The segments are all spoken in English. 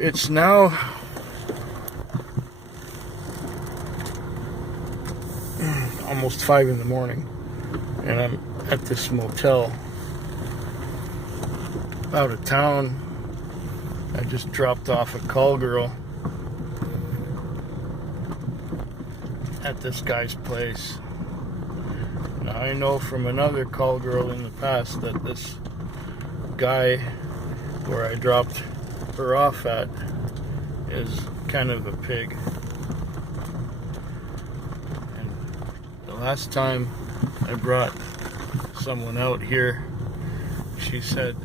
It's now almost 5 in the morning, and I'm at this motel out of town. I just dropped off a call girl at this guy's place. Now, I know from another call girl in the past that this guy where I dropped her off at is kind of a pig. And the last time I brought someone out here, she said,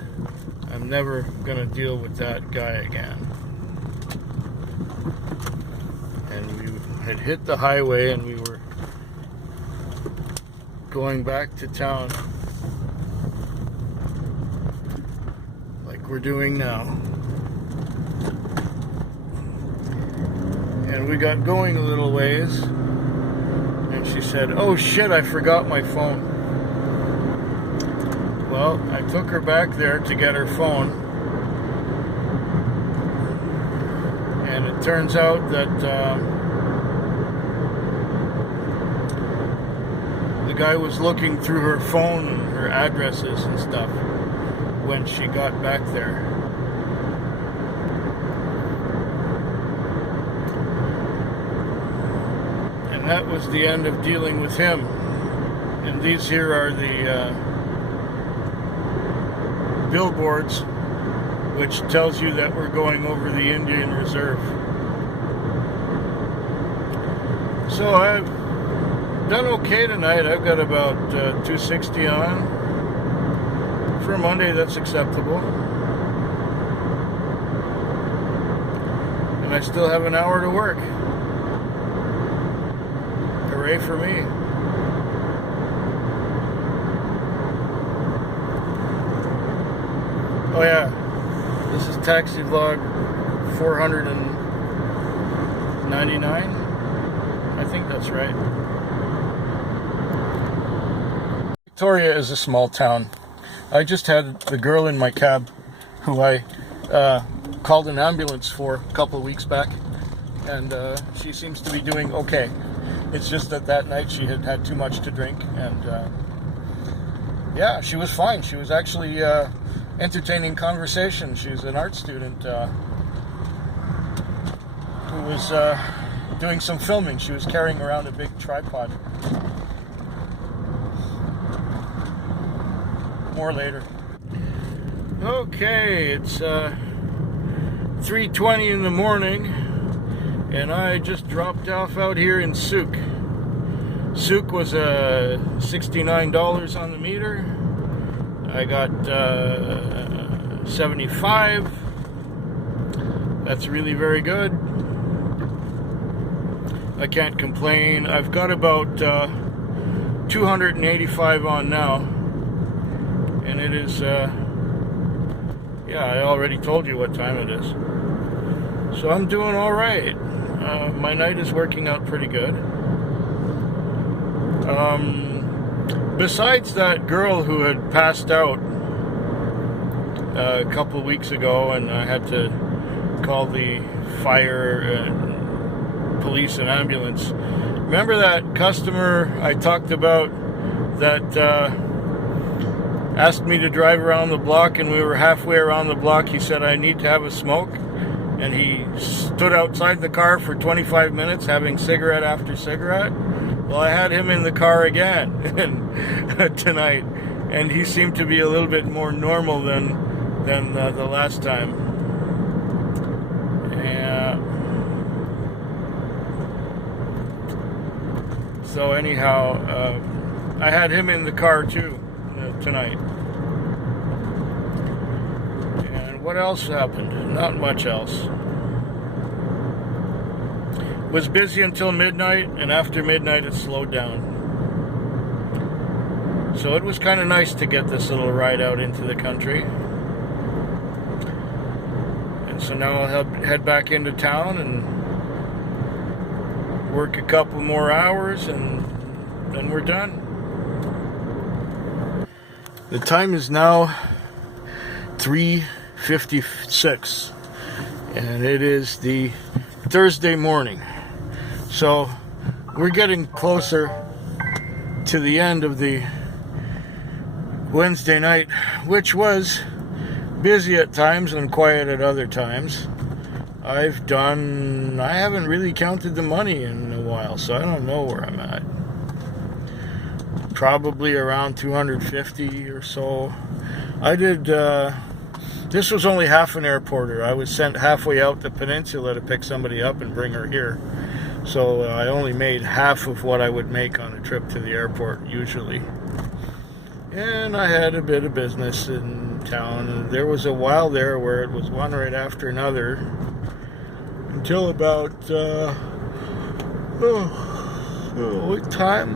"I'm never gonna deal with that guy again." And we had hit the highway and we were going back to town like we're doing now. And we got going a little ways and she said, "Oh shit, I forgot my phone." Well, I took her back there to get her phone, and it turns out that the guy was looking through her phone and her addresses and stuff when she got back there. And that was the end of dealing with him. And these here are the billboards which tells you that we're going over the Indian Reserve. So I've done okay tonight. I've got about 260 on. For Monday, that's acceptable. And I still have an hour to work. Hooray for me. Oh yeah, this is Taxi Vlog 499. I think that's right. Victoria is a small town. I just had the girl in my cab who I called an ambulance for a couple of weeks back, and she seems to be doing okay. It's just that night she had had too much to drink, and yeah, she was fine. She was actually entertaining conversation. She's an art student who was doing some filming. She was carrying around a big tripod. More later. Okay, it's 3:20 in the morning, and I just dropped off out here in Souk. Souk was $69 on the meter. I got 75. That's really very good. I can't complain. I've got about 285 on now. And it is, yeah, I already told you what time it is. So I'm doing all right. My night is working out pretty good. Besides that girl who had passed out a couple of weeks ago, and I had to call the fire, police, and ambulance. Remember that customer I talked about that asked me to drive around the block, and we were halfway around the block. He said, "I need to have a smoke." And he stood outside the car for 25 minutes having cigarette after cigarette. Well, I had him in the car again tonight, and he seemed to be a little bit more normal than the last time. Yeah. So anyhow, I had him in the car too tonight. And what else happened? Not much else. Was busy until midnight, and after midnight it slowed down. So it was kind of nice to get this little ride out into the country. And so now I'll head back into town and work a couple more hours, and then we're done. The time is now 3:56, and it is the Thursday morning. So we're getting closer to the end of the Wednesday night, which was busy at times and quiet at other times. I haven't really counted the money in a while, so I don't know where I'm at. Probably around 250 or so. I did, this was only half an airporter. I was sent halfway out the peninsula to pick somebody up and bring her here. So I only made half of what I would make on a trip to the airport usually. And I had a bit of business in town. And there was a while there where it was one right after another until about, what time?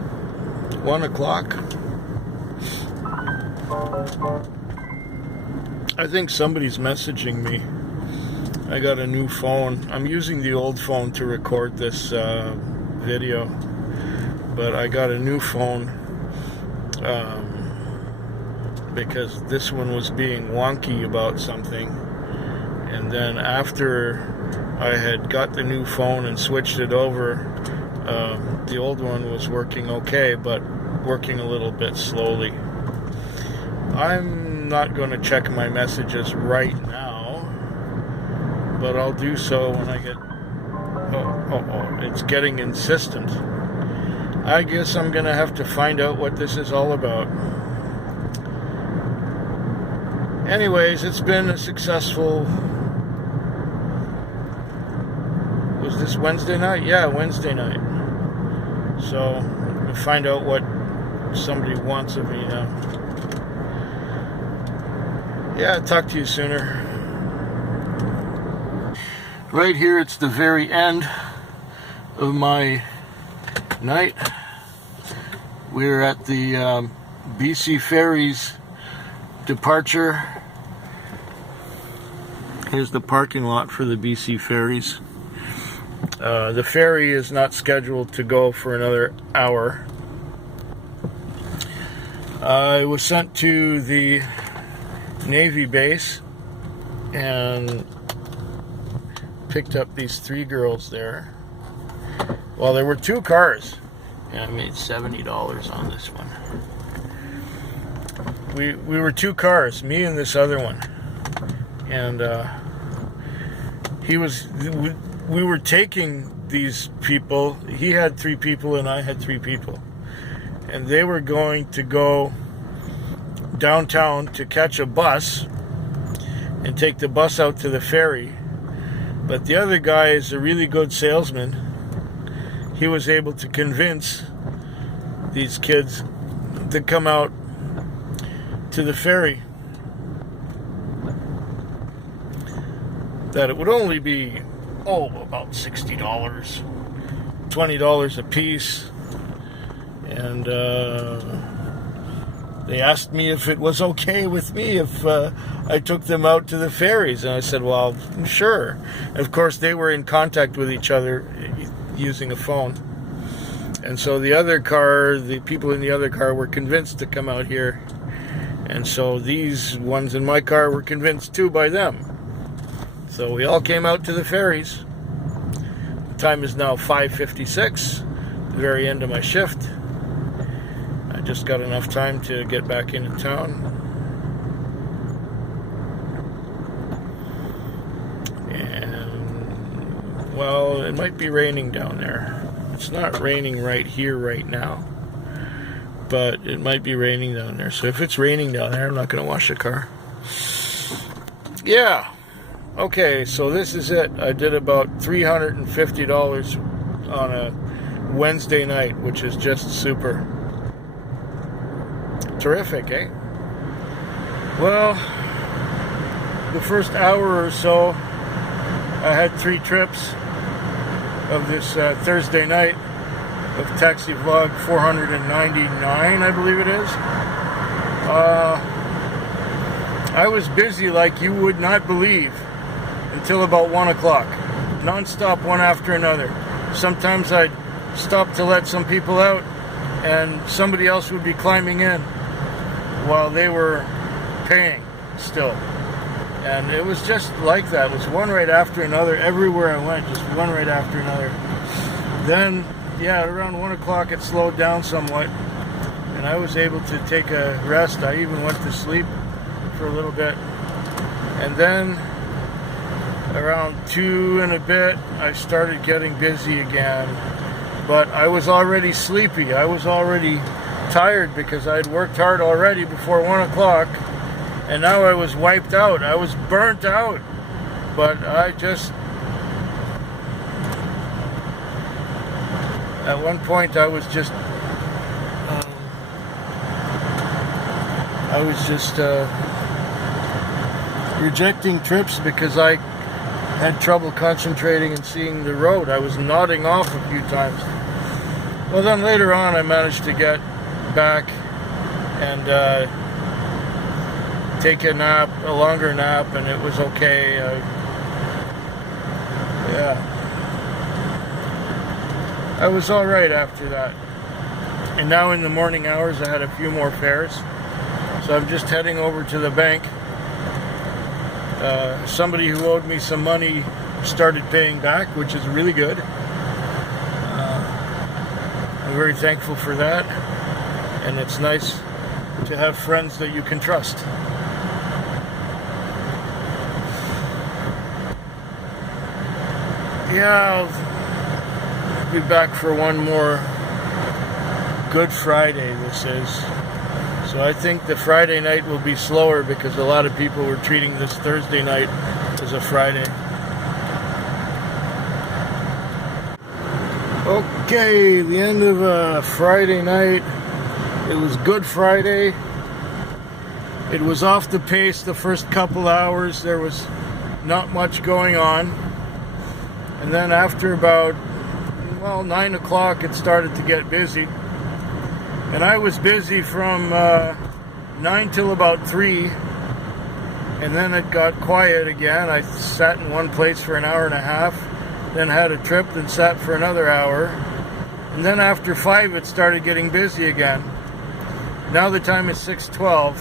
1 o'clock. I think somebody's messaging me. I got a new phone. I'm using the old phone to record this video, but I got a new phone because this one was being wonky about something. And then after I had got the new phone and switched it over, the old one was working okay, but working a little bit slowly. I'm not going to check my messages right now, but I'll do so when I get... it's getting insistent. I guess I'm going to have to find out what this is all about. Anyways, it's been a successful... Was this Wednesday night? Yeah, Wednesday night. So, we'll find out what somebody wants of me now. Yeah, I'll talk to you sooner. Right here, it's the very end of my night. We're at the BC Ferries departure. Here's the parking lot for the BC Ferries. The ferry is not scheduled to go for another hour. I was sent to the Navy base and picked up these 3 girls there. Well, there were 2 cars, and I made $70 on this one. We were 2 cars, me and this other one, and we were taking these people. He had 3 people and I had 3 people, and they were going to go downtown to catch a bus and take the bus out to the ferry. But the other guy is a really good salesman. He was able to convince these kids to come out to the ferry, that it would only be about $60, $20 a piece. And they asked me if it was okay with me if I took them out to the ferries, and I said, well, sure. And of course, they were in contact with each other using a phone. And so the people in the other car were convinced to come out here. And so these ones in my car were convinced too by them. So we all came out to the ferries. The time is now 5:56, the very end of my shift. I just got enough time to get back into town. And, well, it might be raining down there. It's not raining right here right now, but it might be raining down there. So if it's raining down there, I'm not going to wash the car. Yeah. Okay, so this is it. I did about $350 on a Wednesday night, which is just super. Terrific, eh? Well, the first hour or so, I had 3 trips of this Thursday night of Taxi Vlog 499, I believe it is. I was busy like you would not believe until about 1 o'clock. Non-stop, one after another. Sometimes I'd stop to let some people out, and somebody else would be climbing in while they were paying still. And it was just like that. It was one right after another. Everywhere I went, just one right after another. Then, yeah, around 1 o'clock it slowed down somewhat. And I was able to take a rest. I even went to sleep for a little bit. And then, around 2 and a bit, I started getting busy again. But I was already sleepy. I was already tired because I had worked hard already before 1 o'clock. And now I was wiped out. I was burnt out. But I just... At one point I was just... rejecting trips because I had trouble concentrating and seeing the road. I was nodding off a few times. Well, then later on I managed to get back and take a nap, a longer nap, and it was okay. I was all right after that. And now in the morning hours I had a few more fares, so I'm just heading over to the bank. Somebody who owed me some money started paying back, which is really good. I'm very thankful for that, and it's nice to have friends that you can trust. Yeah, I'll be back for one more Good Friday, this is. So I think the Friday night will be slower because a lot of people were treating this Thursday night as a Friday. Okay, the end of a Friday night. It was Good Friday. It was off the pace the first couple hours. There was not much going on. And then after about, 9 o'clock it started to get busy. And I was busy from 9 till about 3. And then it got quiet again. I sat in one place for an hour and a half. Then had a trip, then sat for another hour. And then after 5 it started getting busy again. Now the time is 6:12.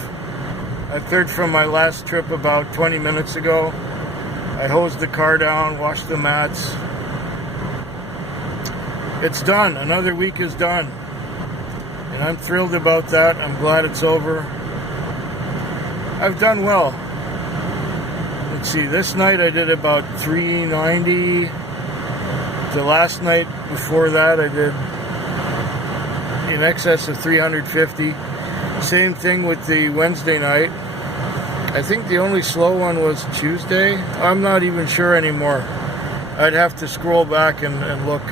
I cleared from my last trip about 20 minutes ago. I hosed the car down, washed the mats. It's done. Another week is done. And I'm thrilled about that. I'm glad it's over. I've done well. Let's see, this night I did about 390. The last night before that I did in excess of 350. Same thing with the Wednesday night. I think the only slow one was Tuesday. I'm not even sure anymore. I'd have to scroll back and look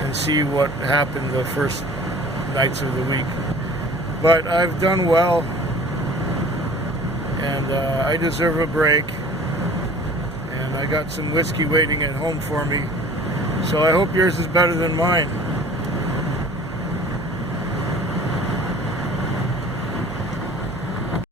and see what happened the first nights of the week. But I've done well, and I deserve a break. And I got some whiskey waiting at home for me. So I hope yours is better than mine.